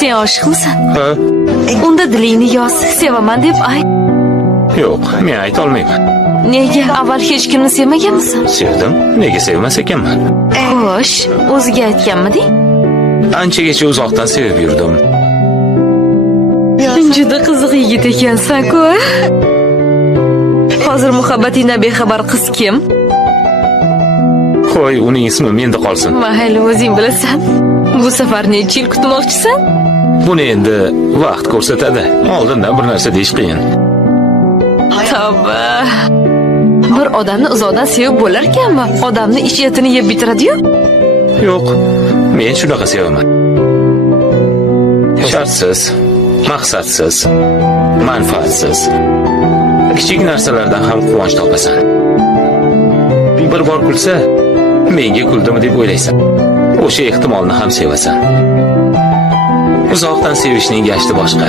Sen oshiqmisan? Ha? Unda dilingni yoz, sevaman deb ayt. Yo'q, men ayta olmayman. Nega avval hech kimni sevmaganmisan? Sevdim, nega sevmas ekanman? Xo'sh, o'ziga aytganmiding? Anchagacha uzoqdan sevib yurdim. Juda qiziq yigit ekansan-ku. Hozir muhabbatingdan bexabar qiz kim? Qo'y, uning ismi menda qolsin. Mayli, o'zing bilasan. Bu safar necha yil kutmoqchisan? Buni endi vaqt ko'rsatadi. Oldindan bir narsa deyish qiyin. Tavba. Bir odamni uzoqdan sevib bo'lar ekanmi? Odamni ichiyatini yeb bitiradi-yu. Yo'q, men shunaqa sevaman. Shartsiz, maqsadsiz, manfaatsiz. Kichik narsalardan ham quvonch topasan. Bir bor kulsa, menga kuldimi deb o'ylaysan. O'sha ehtimolni ham sevasan. Uzoqdan sevishning gashti boshqa.